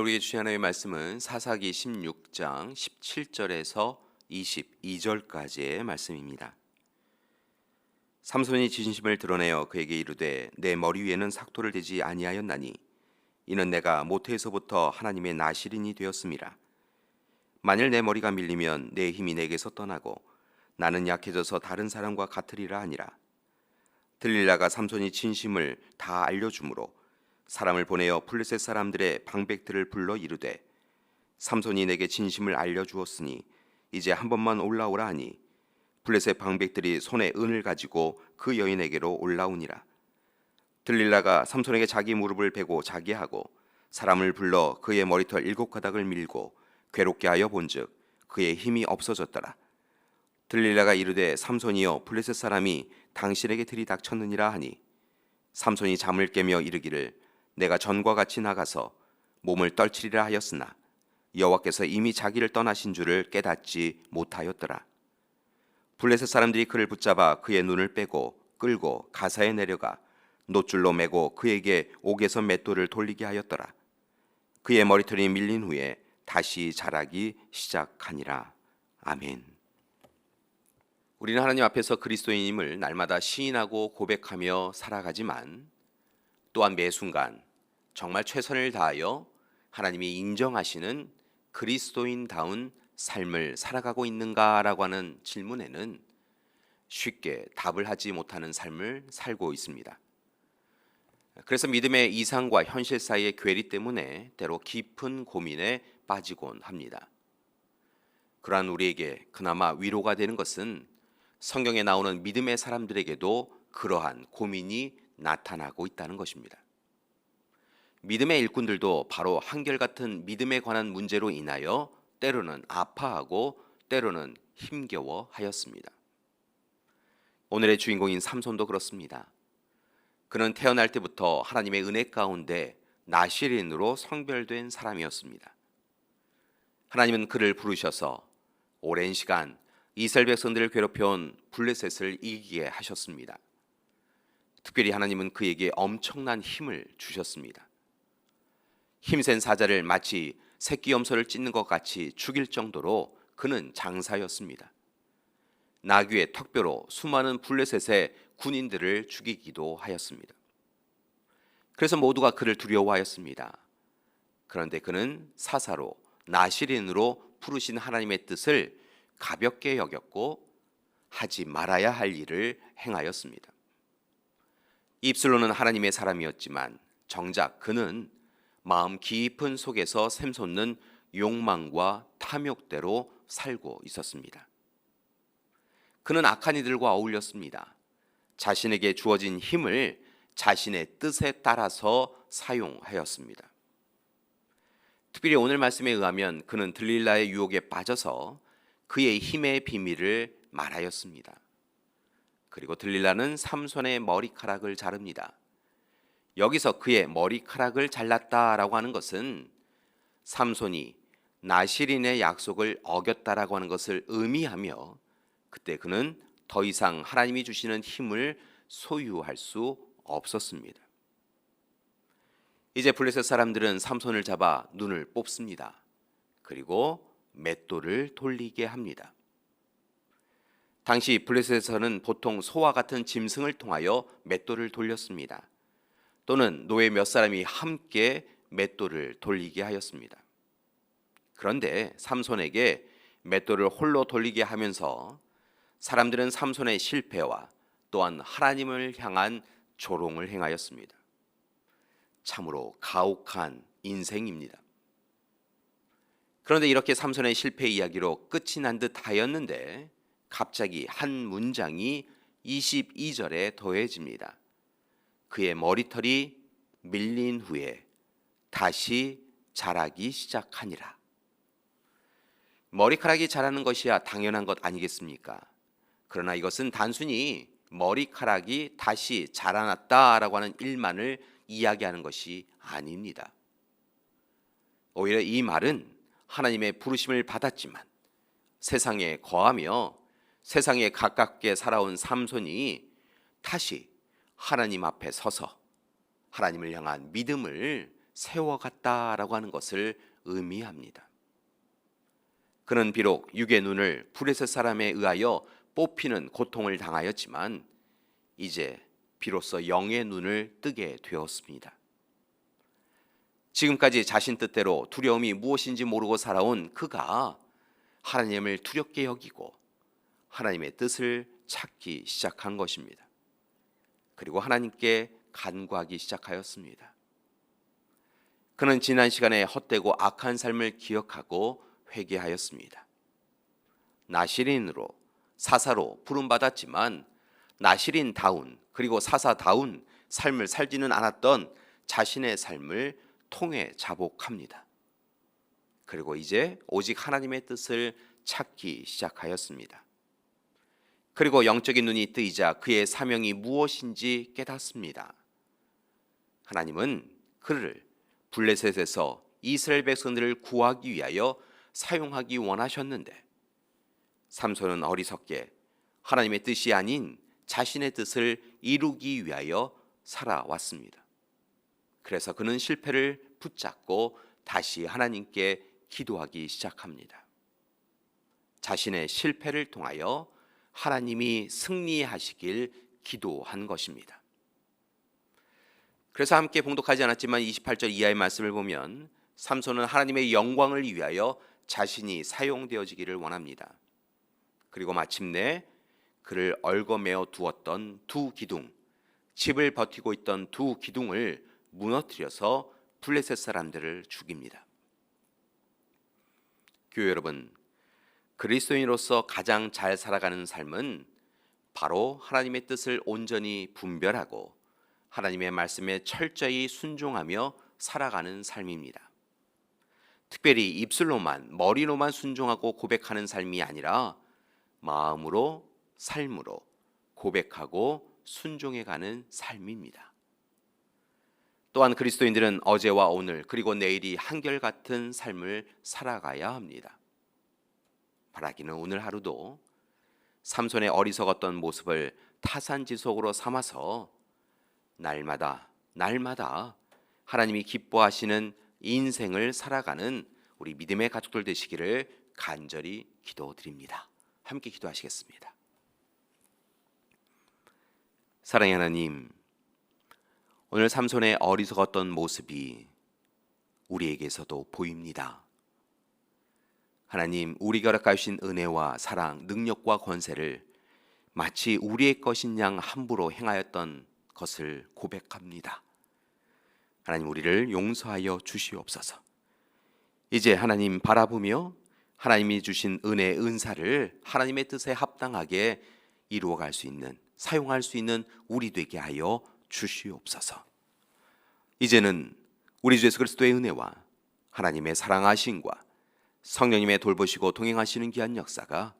오늘 우리에게 주신 하나님의 말씀은 사사기 16장 17절에서 22절까지의 말씀입니다. 삼손이 진심을 드러내어 그에게 이르되 내 머리 위에는 삭도를 대지 아니하였나니 이는 내가 모태에서부터 하나님의 나실인이 되었음이라. 만일 내 머리가 밀리면 내 힘이 내게서 떠나고 나는 약해져서 다른 사람과 같으리라 하니라. 들릴라가 삼손이 진심을 다 알려주므로 사람을 보내어 블레셋 사람들의 방백들을 불러 이르되 삼손이 내게 진심을 알려주었으니 이제 한 번만 올라오라 하니 블레셋 방백들이 손에 은을 가지고 그 여인에게로 올라오니라. 들릴라가 삼손에게 자기 무릎을 베고 자게 하고 사람을 불러 그의 머리털 7가닥을 밀고 괴롭게 하여 본즉 그의 힘이 없어졌더라. 들릴라가 이르되 삼손이여 블레셋 사람이 당신에게 들이닥쳤느니라 하니 삼손이 잠을 깨며 이르기를 내가 전과 같이 나가서 몸을 떨치리라 하였으나 여호와께서 이미 자기를 떠나신 줄을 깨닫지 못하였더라. 블레셋 사람들이 그를 붙잡아 그의 눈을 빼고 끌고 가사에 내려가 놋줄로 매고 그에게 옥에서 맷돌을 돌리게 하였더라. 그의 머리털이 밀린 후에 다시 자라기 시작하니라. 아멘. 우리는 하나님 앞에서 그리스도인임을 날마다 시인하고 고백하며 살아가지만 또한 매 순간 정말 최선을 다하여 하나님이 인정하시는 그리스도인다운 삶을 살아가고 있는가라고 하는 질문에는 쉽게 답을 하지 못하는 삶을 살고 있습니다. 그래서 믿음의 이상과 현실 사이의 괴리 때문에 때로 깊은 고민에 빠지곤 합니다. 그러한 우리에게 그나마 위로가 되는 것은 성경에 나오는 믿음의 사람들에게도 그러한 고민이 나타나고 있다는 것입니다. 믿음의 일꾼들도 바로 한결같은 믿음에 관한 문제로 인하여 때로는 아파하고 때로는 힘겨워 하였습니다. 오늘의 주인공인 삼손도 그렇습니다. 그는 태어날 때부터 하나님의 은혜 가운데 나실인으로 성별된 사람이었습니다. 하나님은 그를 부르셔서 오랜 시간 이스라엘 백성들을 괴롭혀온 블레셋을 이기게 하셨습니다. 특별히 하나님은 그에게 엄청난 힘을 주셨습니다. 힘센 사자를 마치 새끼 염소를 찢는 것 같이 죽일 정도로 그는 장사였습니다. 나귀의 턱뼈로 수많은 블레셋의 군인들을 죽이기도 하였습니다. 그래서 모두가 그를 두려워하였습니다. 그런데 그는 사사로 나실인으로 부르신 하나님의 뜻을 가볍게 여겼고 하지 말아야 할 일을 행하였습니다. 입술로는 하나님의 사람이었지만 정작 그는 마음 깊은 속에서 샘솟는 욕망과 탐욕대로 살고 있었습니다. 그는 악한 이들과 어울렸습니다. 자신에게 주어진 힘을 자신의 뜻에 따라서 사용하였습니다. 특별히 오늘 말씀에 의하면 그는 들릴라의 유혹에 빠져서 그의 힘의 비밀을 말하였습니다. 그리고 들릴라는 삼손의 머리카락을 자릅니다. 여기서 그의 머리카락을 잘랐다라고 하는 것은 삼손이 나실인의 약속을 어겼다라고 하는 것을 의미하며 그때 그는 더 이상 하나님이 주시는 힘을 소유할 수 없었습니다. 이제 블레셋 사람들은 삼손을 잡아 눈을 뽑습니다. 그리고 맷돌을 돌리게 합니다. 당시 블레셋에서는 보통 소와 같은 짐승을 통하여 맷돌을 돌렸습니다. 또는 노예 몇 사람이 함께 맷돌을 돌리게 하였습니다. 그런데 삼손에게 맷돌을 홀로 돌리게 하면서 사람들은 삼손의 실패와 또한 하나님을 향한 조롱을 행하였습니다. 참으로 가혹한 인생입니다. 그런데 이렇게 삼손의 실패 이야기로 끝이 난 듯 하였는데 갑자기 한 문장이 22절에 더해집니다. 그의 머리털이 밀린 후에 다시 자라기 시작하니라. 머리카락이 자라는 것이야 당연한 것 아니겠습니까? 그러나 이것은 단순히 머리카락이 다시 자라났다라고 하는 일만을 이야기하는 것이 아닙니다. 오히려 이 말은 하나님의 부르심을 받았지만 세상에 거하며 세상에 가깝게 살아온 삼손이 다시 하나님 앞에 서서 하나님을 향한 믿음을 세워갔다라고 하는 것을 의미합니다. 그는 비록 육의 눈을 블레셋 사람에 의하여 뽑히는 고통을 당하였지만 이제 비로소 영의 눈을 뜨게 되었습니다. 지금까지 자신 뜻대로 두려움이 무엇인지 모르고 살아온 그가 하나님을 두렵게 여기고 하나님의 뜻을 찾기 시작한 것입니다. 그리고 하나님께 간구하기 시작하였습니다. 그는 지난 시간에 헛되고 악한 삶을 기억하고 회개하였습니다. 나시린으로 사사로 부름받았지만 나시린다운 그리고 사사다운 삶을 살지는 않았던 자신의 삶을 통해 자복합니다. 그리고 이제 오직 하나님의 뜻을 찾기 시작하였습니다. 그리고 영적인 눈이 뜨이자 그의 사명이 무엇인지 깨닫습니다. 하나님은 그를 블레셋에서 이스라엘 백성들을 구하기 위하여 사용하기 원하셨는데 삼손은 어리석게 하나님의 뜻이 아닌 자신의 뜻을 이루기 위하여 살아왔습니다. 그래서 그는 실패를 붙잡고 다시 하나님께 기도하기 시작합니다. 자신의 실패를 통하여 하나님이 승리하시길 기도한 것입니다. 그래서 함께 봉독하지 않았지만 28절 이하의 말씀을 보면 삼손은 하나님의 영광을 위하여 자신이 사용되어지기를 원합니다. 그리고 마침내 그를 얽어매어 두었던 두 기둥, 집을 버티고 있던 두 기둥을 무너뜨려서 블레셋 사람들을 죽입니다. 교회 여러분, 그리스도인으로서 가장 잘 살아가는 삶은 바로 하나님의 뜻을 온전히 분별하고 하나님의 말씀에 철저히 순종하며 살아가는 삶입니다. 특별히 입술로만, 머리로만 순종하고 고백하는 삶이 아니라 마음으로, 삶으로 고백하고 순종해가는 삶입니다. 또한 그리스도인들은 어제와 오늘 그리고 내일이 한결같은 삶을 살아가야 합니다. 바라기는 오늘 하루도 삼손의 어리석었던 모습을 타산지석으로 삼아서 날마다 하나님이 기뻐하시는 인생을 살아가는 우리 믿음의 가족들 되시기를 간절히 기도드립니다. 함께 기도하시겠습니다. 사랑의 하나님, 오늘 삼손의 어리석었던 모습이 우리에게서도 보입니다. 하나님, 우리가 허락하여 주신 은혜와 사랑, 능력과 권세를 마치 우리의 것인 양 함부로 행하였던 것을 고백합니다. 하나님, 우리를 용서하여 주시옵소서. 이제 하나님 바라보며 하나님이 주신 은혜, 은사를 하나님의 뜻에 합당하게 이루어갈 수 있는, 사용할 수 있는 우리 되게 하여 주시옵소서. 이제는 우리 주 예수 그리스도의 은혜와 하나님의 사랑하심과 성령님의 돌보시고 동행하시는 귀한 역사가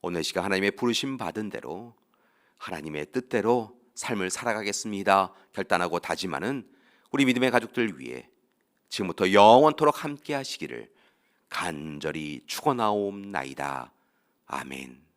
오늘 시간 하나님의 부르심 받은 대로 하나님의 뜻대로 삶을 살아가겠습니다 결단하고 다짐하는 우리 믿음의 가족들 위해 지금부터 영원토록 함께 하시기를 간절히 축원하옵나이다. 아멘.